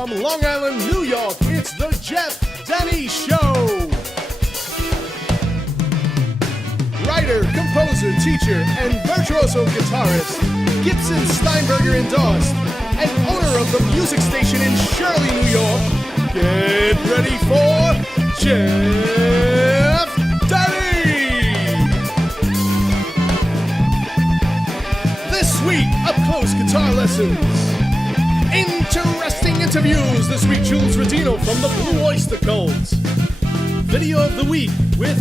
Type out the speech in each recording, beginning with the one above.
from Long Island, New York, it's the Jeff Denny Show. Writer, composer, teacher, and virtuoso guitarist, Gibson Steinberger endorsed, and owner of the music station in Shirley, New York. Get ready for Jeff Denny! This week, up-close guitar lessons. Interesting interviews. This week, Jules Rodino from the Blue Oyster Cult. Video of the week with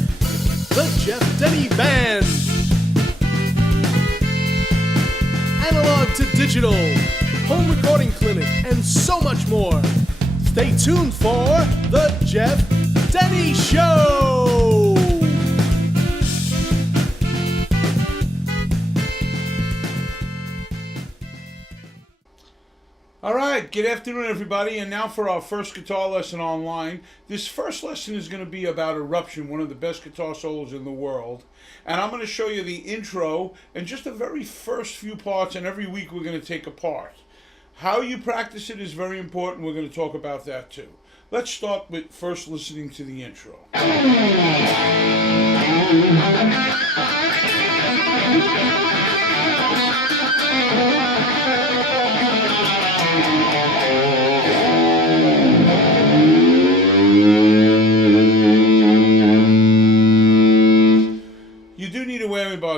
the Jeff Denny Band. Analog to digital, home recording clinic, and so much more. Stay tuned for the Jeff Denny Show. All right, good afternoon, everybody, and now for our first guitar lesson online. This first lesson is going to be about Eruption, one of the best guitar solos in the world. And I'm going to show you the intro and just the very first few parts, and every week we're going to take apart. How you practice it is very important. We're going to talk about that too. Let's start with first listening to the intro.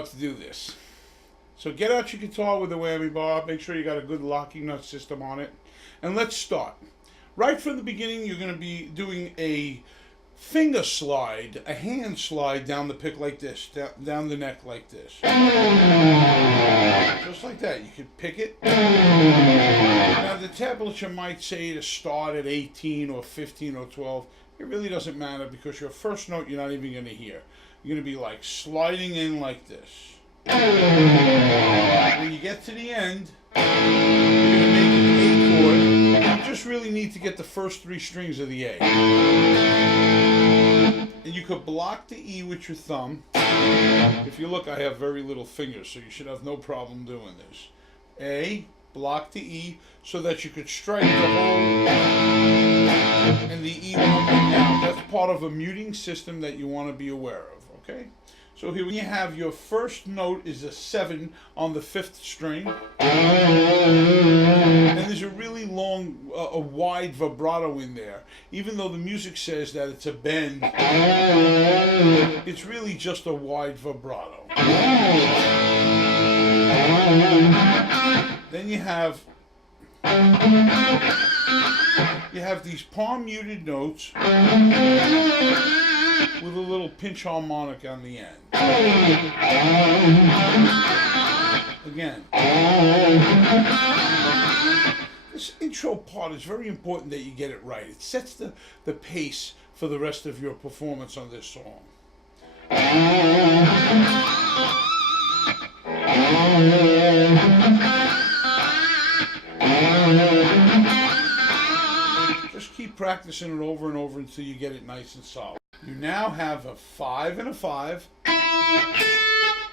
To do this. So get out your guitar with a whammy bar, make sure you got a good locking nut system on it, and let's start. Right from the beginning, you're going to be doing a finger slide, a hand slide down the pick like this, down the neck like this. Just like that. You could pick it. Now the tablature might say to start at 18 or 15 or 12. It really doesn't matter because your first note you're not even going to hear. You're going to be like sliding in like this. When you get to the end, you're going to make an A chord. You just really need to get the first three strings of the A. And you could block the E with your thumb. If you look, I have very little fingers, so you should have no problem doing this. A, block the E so that you could strike the whole and the E won't go down. That's part of a muting system that you want to be aware of. Okay, so here when you have your first note is a 7 on the 5th string, and there's a really long, a wide vibrato in there. Even though the music says that it's a bend, it's really just a wide vibrato. Then you have these palm muted notes with a little pinch harmonic on the end. Again. This intro part is very important that you get it right. It sets the pace for the rest of your performance on this song. Just keep practicing it over and over until you get it nice and solid. You now have a 5 and a 5 and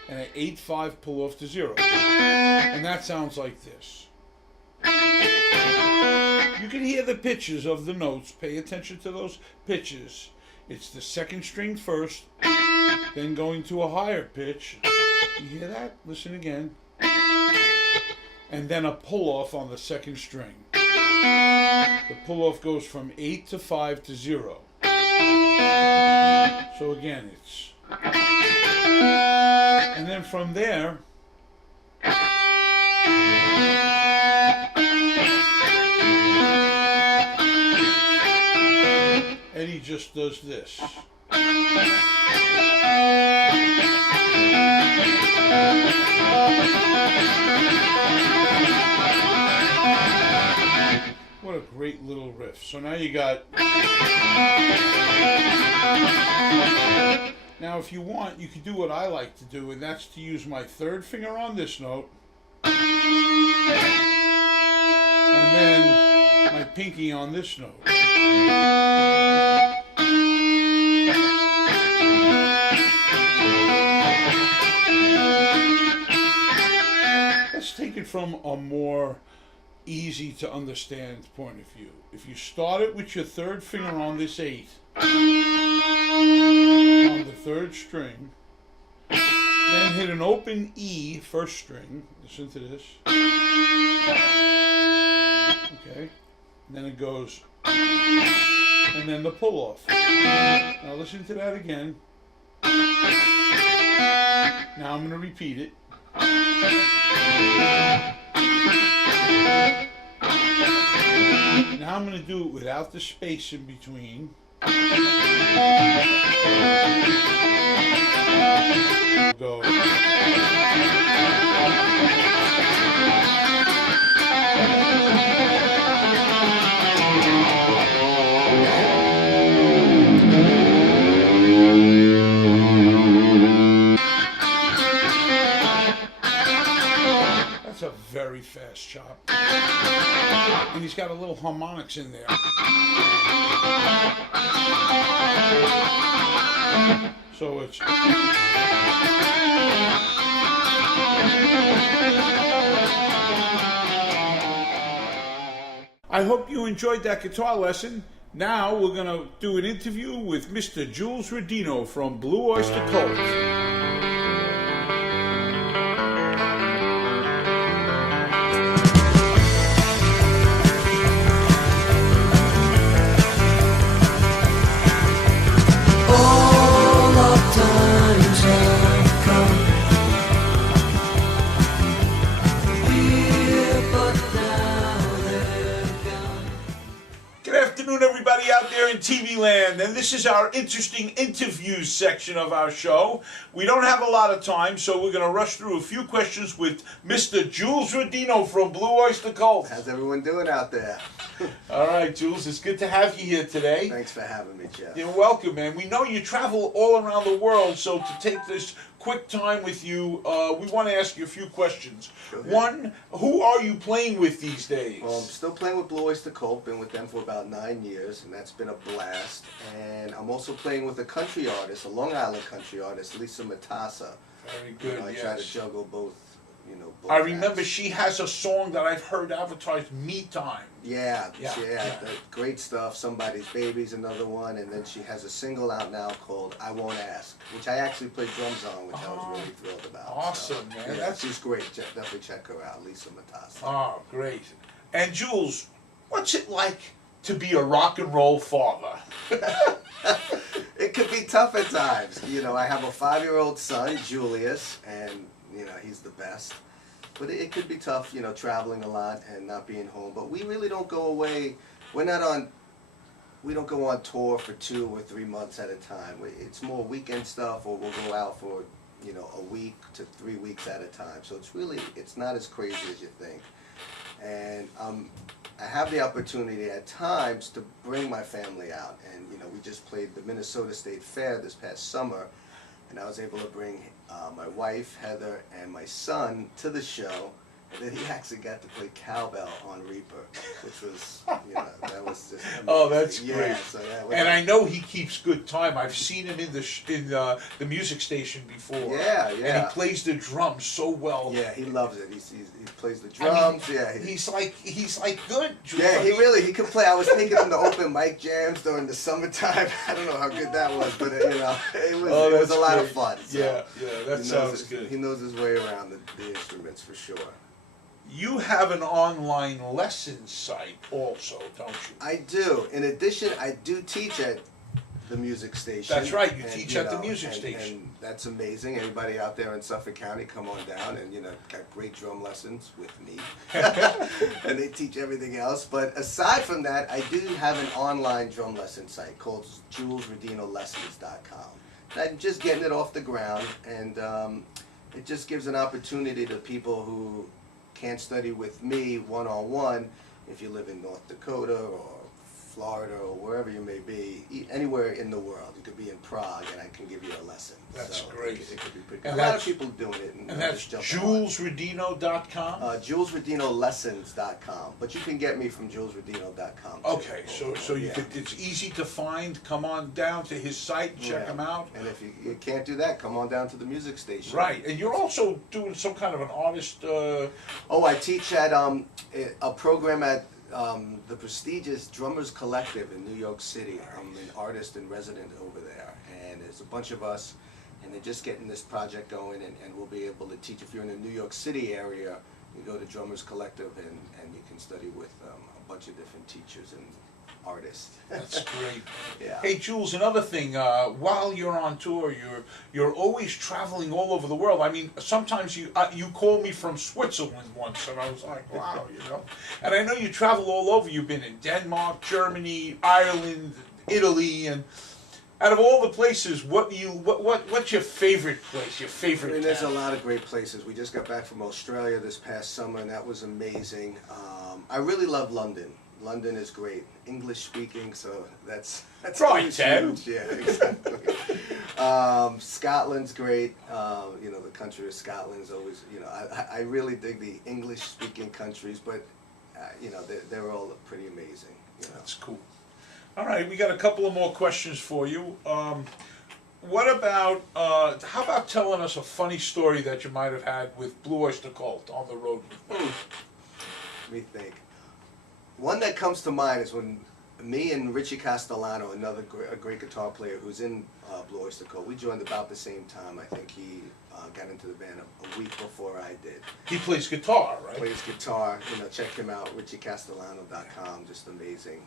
an 8-5 pull off to 0. And that sounds like this. You can hear the pitches of the notes. Pay attention to those pitches. It's the second string first, then going to a higher pitch. You hear that? Listen again. And then a pull off on the second string. The pull off goes from 8 to 5 to 0. So again, it's, and then from there, Eddie just does this. What a great little riff. So now you got... Now if you want, you could do what I like to do, and that's to use my third finger on this note, and then my pinky on this note. Let's take it from a more easy to understand point of view. If you start it with your third finger on this 8, on the 3rd string, then hit an open E, 1st string, listen to this, okay, and then it goes, and then the pull off. Now listen to that again. Now I'm going to repeat it. Now I'm going to do it without the space in between. Go. That's a very fast chop. And he's got a little harmonics in there. So it's... I hope you enjoyed that guitar lesson. Now we're going to do an interview with Mr. Jules Rodino from Blue Oyster Cult. Everybody out there in TV land, and this is our interesting interviews section of our show. We don't have a lot of time, so we're going to rush through a few questions with Mr. Jules Rodino from Blue Oyster Cult. How's everyone doing out there? All right, Jules, it's good to have you here today. Thanks for having me, Jeff. You're welcome, man. We know you travel all around the world, so to take this quick time with you, we want to ask you a few questions. One, who are you playing with these days? Well, I'm still playing with Blue Oyster Cult. Been with them for about 9 years, and that's been a blast. And I'm also playing with a country artist, a Long Island country artist, Lisa Matassa. Very good, I yes. try to juggle both, both I remember acts. she has a song that I've heard advertised, Me Time. Yeah. Yeah. Great stuff. Somebody's Baby's another one, and then she has a single out now called I Won't Ask, which I actually played drums on, which I was really thrilled about. Awesome, man. Yeah, she's great. Definitely check her out, Lisa Matassa. Oh, great. And Jules, what's it like to be a rock and roll father? It could be tough at times. I have a 5-year-old son, Julius, and he's the best. But it could be tough, traveling a lot and not being home. But we really don't go away. We don't go on tour for 2 or 3 months at a time. It's more weekend stuff, or we'll go out for, a week to 3 weeks at a time. So it's not as crazy as you think. And I have the opportunity at times to bring my family out. And, we just played the Minnesota State Fair this past summer. And I was able to bring my wife, Heather, and my son to the show. And then he actually got to play cowbell on Reaper, which was, that was just amazing. Oh, that's great. So that was I know he keeps good time. I've seen him in the music station before. Yeah. And he plays the drums so well. Yeah, he loves it. He plays the drums. He's like good. Jules. Yeah, he can play. I was taking him to open mic jams during the summertime. I don't know how good that was, but it was a lot of fun. So yeah, that sounds good. He knows his way around the instruments for sure. You have an online lesson site also, don't you? I do. In addition, I do teach at the music station. That's right, you teach at the music station. And that's amazing. Anybody out there in Suffolk County, come on down and, got great drum lessons with me. And they teach everything else. But aside from that, I do have an online drum lesson site called JulesRodinoLessons.com. I'm just getting it off the ground, and it just gives an opportunity to people who can't study with me one-on-one if you live in North Dakota or Florida or wherever you may be, anywhere in the world. You could be in Prague, and I can give you a lesson. That's so great. It could be pretty good. And A lot of that's- people doing it. And that's just jumping on it. JulesRedino.com? JulesRedinoLessons.com, but you can get me from JulesRedino.com. too. Okay, so you Yeah. could, it's easy to find. Come on down to his site and check Yeah. him out. And if you can't do that, come on down to the music station. Right, and you're also doing some kind of an artist. Oh, I teach at a program at the prestigious Drummers Collective in New York City. I'm an artist in resident over there, and there's a bunch of us, and they're just getting this project going, and we'll be able to teach. If you're in the New York City area, you go to Drummers Collective, and you can study with a bunch of different teachers and artists. That's great. Yeah. Hey, Jules, another thing. While you're on tour, you're always traveling all over the world. I mean, sometimes you called me from Switzerland once, and I was like, wow, you know. And I know you travel all over. You've been in Denmark, Germany, Ireland, Italy, and out of all the places, what's your favorite place? Your favorite? I mean, there's a town? lot of great places. We just got back from Australia this past summer, and that was amazing. I really love London. London is great, English speaking, so that's Right, always Ted. huge. Yeah, exactly. Scotland's great. You know, the country of Scotland is always. You know, I really dig the English speaking countries, but you know, they're all pretty amazing. You know. That's cool. All right, we got a couple of more questions for you. What about, how about telling us a funny story that you might have had with Blue Oyster Cult on the road with them? Let me think. One that comes to mind is when me and Richie Castellano, another great guitar player who's in Blue Oyster Cult, we joined about the same time. I think he got into the band a week before I did. He plays guitar, right? Plays guitar, you know, check him out, richiecastellano.com, just amazing,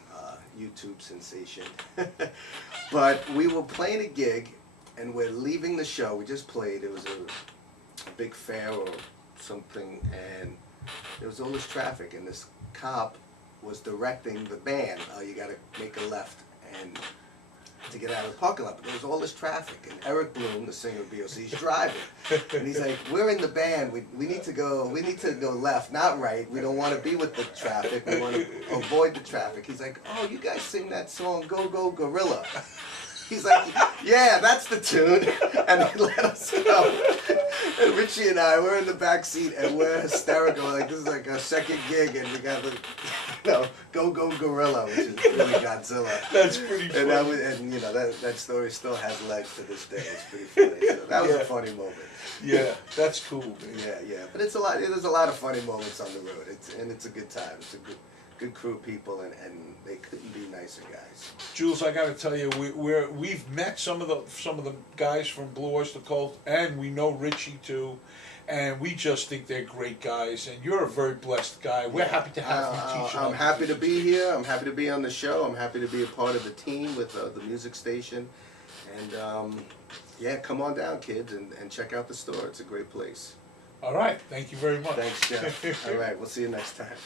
YouTube sensation. But we were playing a gig, and we're leaving the show. We just played. It was a big fair or something, and there was all this traffic, and this cop was directing the band. You got to make a left and to get out of the parking lot. But there was all this traffic, and Eric Bloom, the singer of BOC, he's driving, and he's like, "We're in the band. We need to go left, not right. We don't want to be with the traffic. We want to avoid the traffic." He's like, "Oh, you guys sing that song, Go Go Gorilla." He's like, "Yeah, that's the tune," and he let us go. And Richie and I, we're in the back seat, and we're hysterical. Like, this is like our second gig, and we got the, you know, Go Go Gorilla, which is really Godzilla. That's pretty funny. And that was, and you know, that story still has legs to this day. It's pretty funny. So that was a funny moment. Yeah, that's cool, man. Yeah. But it's a lot. There's a lot of funny moments on the road. It's a good time. It's a good crew of people, and they couldn't be nicer guys. Jules, I got to tell you, we've met some of the guys from Blue Oyster Cult, and we know Richie too, and we just think they're great guys. And you're a very blessed guy. We're happy to have you teach. I'm happy to be here. I'm happy to be on the show. I'm happy to be a part of the team with the music station, and yeah, come on down, kids, and check out the store. It's a great place. All right, thank you very much. Thanks, Jeff. All right, we'll see you next time.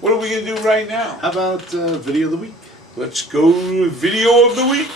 What are we gonna do right now? How about video of the week? Let's go to video of the week.